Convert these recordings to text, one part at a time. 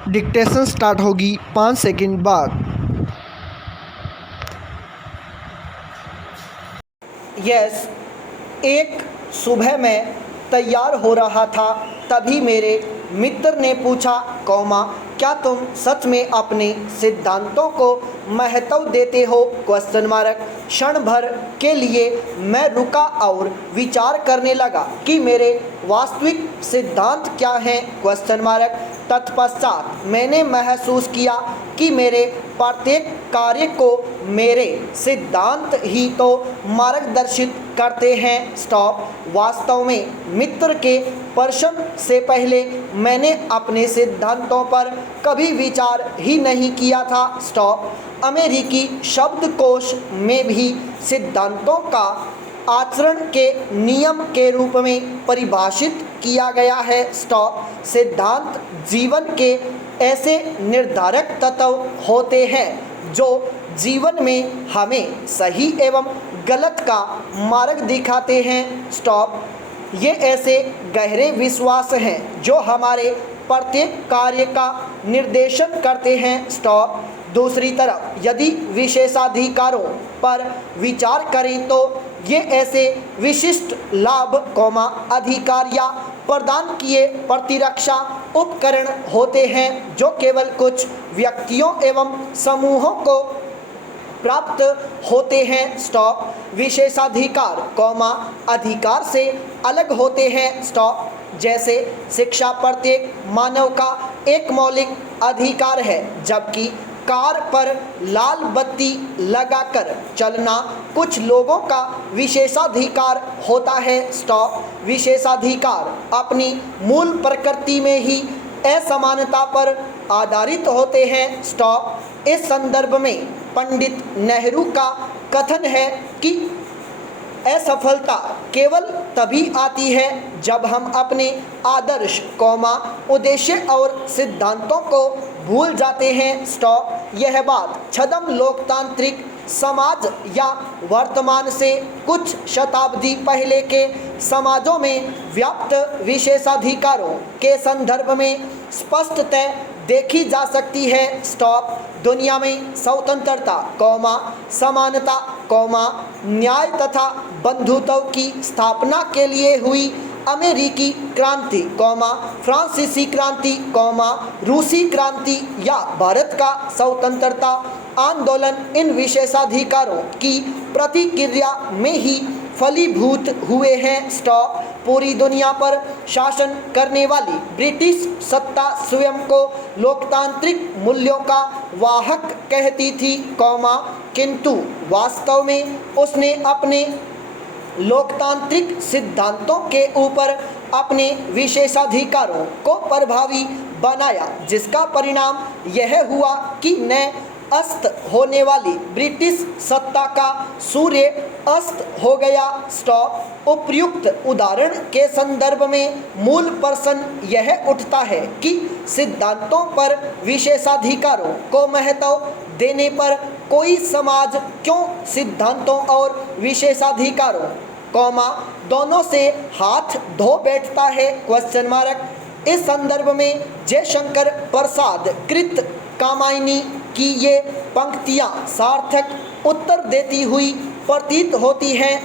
Dictation start होगी 5 second बाद। Yes, एक सुबह मैं तैयार हो रहा था, तभी मेरे मित्र ने पूछा, क्या तुम सच में अपने सिद्धांतों को महत्व देते हो? क्षण भर के लिए मैं रुका और विचार करने लगा कि मेरे वास्तविक सिद्धांत क्या हैं? तत्पश्चात मैंने महसूस किया कि मेरे प्रत्येक कार्य को मेरे सिद्धांत ही तो मार्गदर्शित करते हैं। वास्तव में मित्र के प्रश्न से पहले मैंने अपने सिद्धांतों पर कभी विचार ही नहीं किया था। अमेरिकी शब्दकोश में भी सिद्धांतों का आचरण के नियम के रूप में परिभाषित किया गया है। सिद्धांत जीवन के ऐसे निर्धारक तत्व होते हैं जो जीवन में हमें सही एवं गलत का मार्ग दिखाते हैं। ये ऐसे गहरे विश्वास हैं जो हमारे प्रत्येक कार्य का निर्देशन करते हैं। दूसरी तरफ यदि विशेषाधिकारों पर विचार करें तो ये ऐसे विशिष्ट लाभ, अधिकार या प्रदान किए प्रतिरक्षा उपकरण होते हैं जो केवल कुछ व्यक्तियों एवं समूहों को प्राप्त होते हैं। विशेषाधिकार, अधिकार से अलग होते हैं। जैसे शिक्षा प्रत्येक मानव का एक मौलिक अधिकार है, जबकि कार पर लाल बत्ती लगाकर चलना कुछ लोगों का विशेषाधिकार होता है। विशेषाधिकार अपनी मूल प्रकृति में ही असमानता पर आधारित होते हैं। इस संदर्भ में पंडित नेहरू का कथन है कि असफलता केवल तभी आती है जब हम अपने आदर्श, उद्देश्य और सिद्धांतों को भूल जाते हैं। यह बात छद्म लोकतांत्रिक समाज या वर्तमान से कुछ शताब्दी पहले के समाजों में व्याप्त विशेषाधिकारों के संदर्भ में स्पष्टतः देखी जा सकती है। दुनिया में स्वतंत्रता, समानता, न्याय तथा बंधुत्व की स्थापना के लिए हुई अमेरिकी क्रांति, फ्रांसीसी क्रांति, रूसी क्रांति या भारत का स्वतंत्रता आंदोलन इन विशेषाधिकारों की प्रतिक्रिया में ही फलीभूत हुए हैं। पूरी दुनिया पर शासन करने वाली ब्रिटिश सत्ता स्वयं को लोकतांत्रिक मूल्यों का वाहक कहती थी, किंतु वास्तव में उसने अपने लोकतांत्रिक सिद्धांतों के ऊपर अपने विशेषाधिकारों को प्रभावी बनाया, जिसका परिणाम यह हुआ कि न अस्त होने वाली ब्रिटिश सत्ता का सूर्य अस्त हो गया। उपर्युक्त उदाहरण के संदर्भ में मूल प्रश्न यह उठता है कि सिद्धांतों पर विशेषाधिकारों को महत्व देने पर कोई समाज क्यों सिद्धांतों और विशेषाधिकारों, दोनों से हाथ धो बैठता है? इस संदर्भ में जयशंकर प्रसाद कृत कामायनी की ये पंक्तियाँ सार्थक उत्तर देती हुई प्रतीत होती हैं।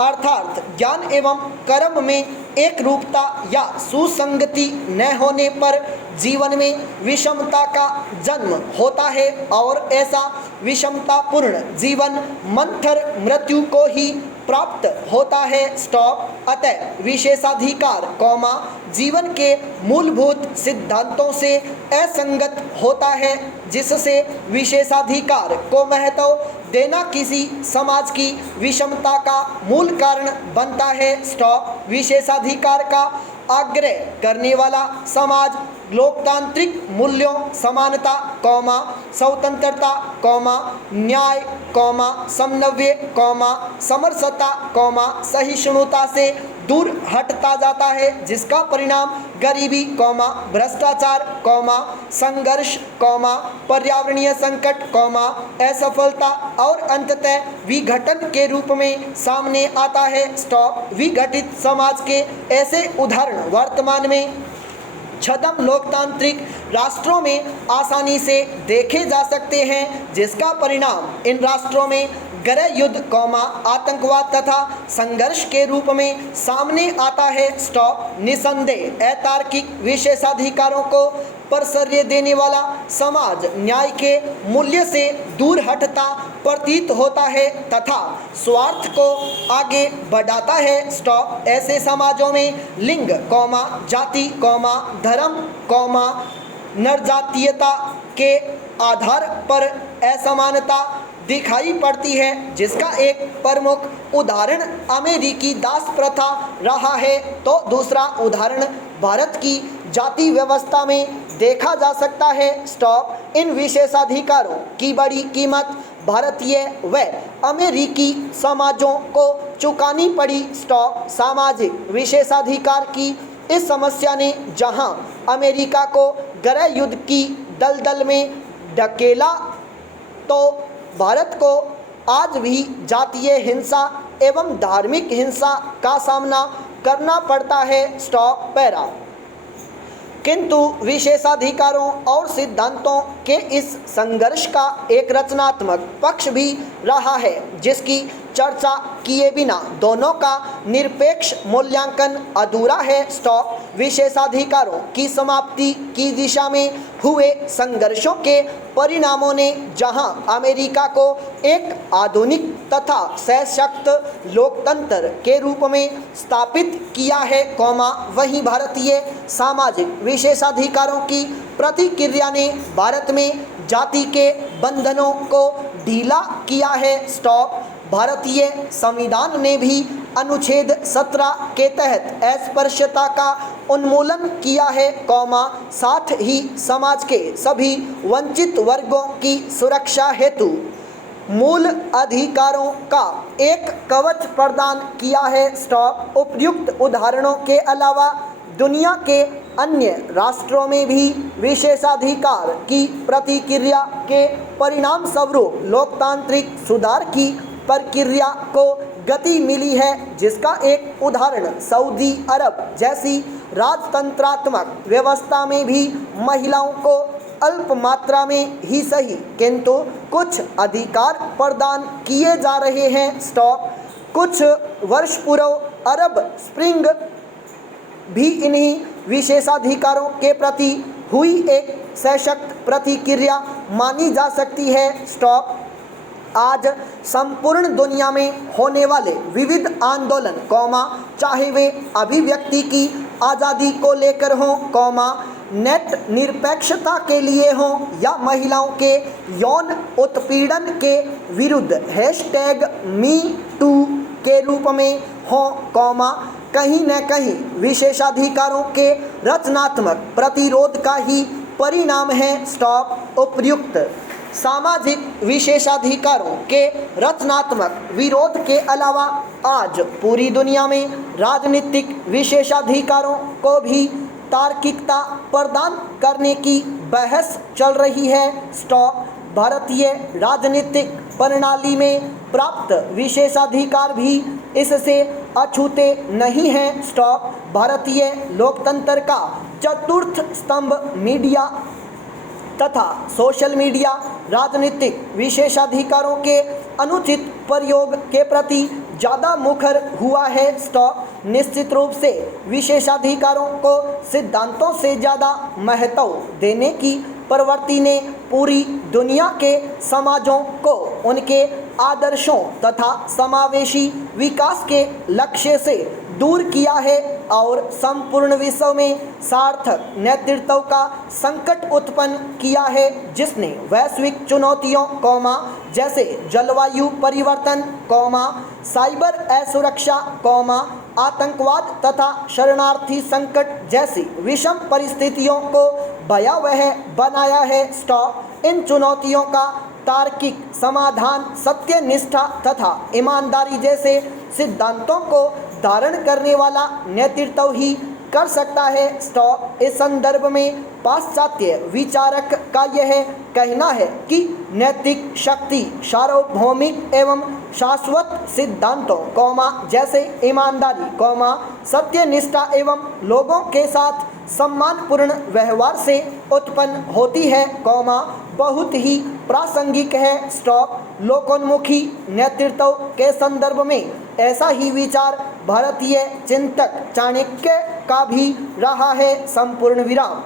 अर्थात ज्ञान एवं कर्म में एक रूपता या सुसंगति न होने पर जीवन में विषमता का जन्म होता है और ऐसा विषमतापूर्ण जीवन मंथर मृत्यु को ही प्राप्त होता है। अतः विशेषाधिकार, जीवन के मूलभूत सिद्धांतों से असंगत होता है, जिससे विशेषाधिकार को महत्व देना किसी समाज की विषमता का मूल कारण बनता है। विशेषाधिकार का आग्रह करने वाला समाज लोकतांत्रिक मूल्यों, समानता, स्वतंत्रता, न्याय, समन्वय, समरसता, सहिष्णुता से दूर हटता जाता है, जिसका परिणाम गरीबी, भ्रष्टाचार, संघर्ष, पर्यावरणीय संकट, असफलता और अंततः विघटन के रूप में सामने आता है। विघटित समाज के ऐसे उदाहरण वर्तमान में छद्म लोकतांत्रिक राष्ट्रों में आसानी से देखे जा सकते हैं, जिसका परिणाम इन राष्ट्रों में गृह युद्ध, आतंकवाद तथा संघर्ष के रूप में सामने आता है। स्टॉप। निसंदेह अतार्किक विशेषाधिकारों को प्रश्रय देने वाला समाज न्याय के मूल्य से दूर हटता प्रतीत होता है तथा स्वार्थ को आगे बढ़ाता है। स्टॉप। ऐसे समाजों में लिंग, जाति, धर्म, नरजातीयता के आधार पर असमानता दिखाई पड़ती है, जिसका एक प्रमुख उदाहरण अमेरिकी दास प्रथा रहा है, तो दूसरा उदाहरण भारत की जाति व्यवस्था में देखा जा सकता है। स्टॉप। इन विशेषाधिकारों की बड़ी कीमत भारतीय व अमेरिकी समाजों को चुकानी पड़ी। स्टॉप। सामाजिक विशेषाधिकार की इस समस्या ने जहां अमेरिका को गृह युद्ध की दलदल में ढकेला, तो भारत को आज भी जातीय हिंसा एवं धार्मिक हिंसा का सामना करना पड़ता है। स्टॉप। पैरा। किंतु विशेषाधिकारों और सिद्धांतों के इस संघर्ष का एक रचनात्मक पक्ष भी रहा है, जिसकी चर्चा किए बिना दोनों का निरपेक्ष मूल्यांकन अधूरा है। स्टॉप। विशेषाधिकारों की समाप्ति की दिशा में हुए संघर्षों के परिणामों ने जहां अमेरिका को एक आधुनिक तथा सशक्त लोकतंत्र के रूप में स्थापित किया है, वहीं भारतीय सामाजिक विशेषाधिकारों की प्रतिक्रिया ने भारत में जाति के बंधनों को ढीला किया है। स्टॉप। भारतीय संविधान ने भी अनुच्छेद 17 के तहत अस्पृश्यता का उन्मूलन किया है, साथ ही समाज के सभी वंचित वर्गों की सुरक्षा हेतु मूल अधिकारों का एक कवच प्रदान किया है। स्टॉप। उपयुक्त उदाहरणों के अलावा दुनिया के अन्य राष्ट्रों में भी विशेषाधिकार की प्रतिक्रिया के परिणाम स्वरूप लोकतांत्रिक सुधार की प्रक्रिया को गति मिली है, जिसका एक उदाहरण सऊदी अरब जैसी राजतंत्रात्मक व्यवस्था में भी महिलाओं को अल्प मात्रा में ही सही किंतु कुछ अधिकार प्रदान किए जा रहे हैं। स्टॉप। कुछ वर्ष पूर्व अरब स्प्रिंग भी इन्हीं विशेषाधिकारों के प्रति हुई एक सशक्त प्रतिक्रिया मानी जा सकती है। स्टॉप। आज संपूर्ण दुनिया में होने वाले विविध आंदोलन, चाहे वे अभिव्यक्ति की आज़ादी को लेकर हों, नेट निरपेक्षता के लिए हों या महिलाओं के यौन उत्पीड़न के विरुद्ध #MeToo के रूप में हों, कहीं न कहीं विशेषाधिकारों के रचनात्मक प्रतिरोध का ही परिणाम है। स्टॉप। उपयुक्त सामाजिक विशेषाधिकारों के रचनात्मक विरोध के अलावा आज पूरी दुनिया में राजनीतिक विशेषाधिकारों को भी तार्किकता प्रदान करने की बहस चल रही है। स्टॉप। भारतीय राजनीतिक प्रणाली में प्राप्त विशेषाधिकार भी इससे अछूते नहीं हैं। स्टॉप। भारतीय लोकतंत्र का चतुर्थ स्तंभ मीडिया तथा सोशल मीडिया राजनीतिक विशेषाधिकारों के अनुचित प्रयोग के प्रति ज़्यादा मुखर हुआ है। स्टॉप। निश्चित रूप से विशेषाधिकारों को सिद्धांतों से ज़्यादा महत्व देने की प्रवृत्ति ने पूरी दुनिया के समाजों को उनके आदर्शों तथा समावेशी विकास के लक्ष्य से दूर किया है और संपूर्ण विश्व में सार्थक नेतृत्व का संकट उत्पन्न किया है, जिसने वैश्विक चुनौतियों, जैसे जलवायु परिवर्तन, साइबर असुरक्षा, आतंकवाद तथा शरणार्थी संकट जैसी विषम परिस्थितियों को भयावह बनाया है। स्टॉप। इन चुनौतियों का तार्किक समाधान सत्यनिष्ठा तथा ईमानदारी जैसे सिद्धांतों को धारण करने वाला नेतृत्व ही कर सकता है। स्टॉप। इस संदर्भ में पाश्चात्य विचारक का यह कहना है कि नैतिक शक्ति सार्वभौमिक एवं शाश्वत सिद्धांतों, जैसे ईमानदारी, सत्यनिष्ठा एवं लोगों के साथ सम्मानपूर्ण व्यवहार से उत्पन्न होती है, कौमा, बहुत ही प्रासंगिक है, स्टॉप। लोकोन्मुखी नेतृत्व के संदर्भ में ऐसा ही विचार भारतीय चिंतक चाणक्य का भी रहा है, संपूर्ण विराम।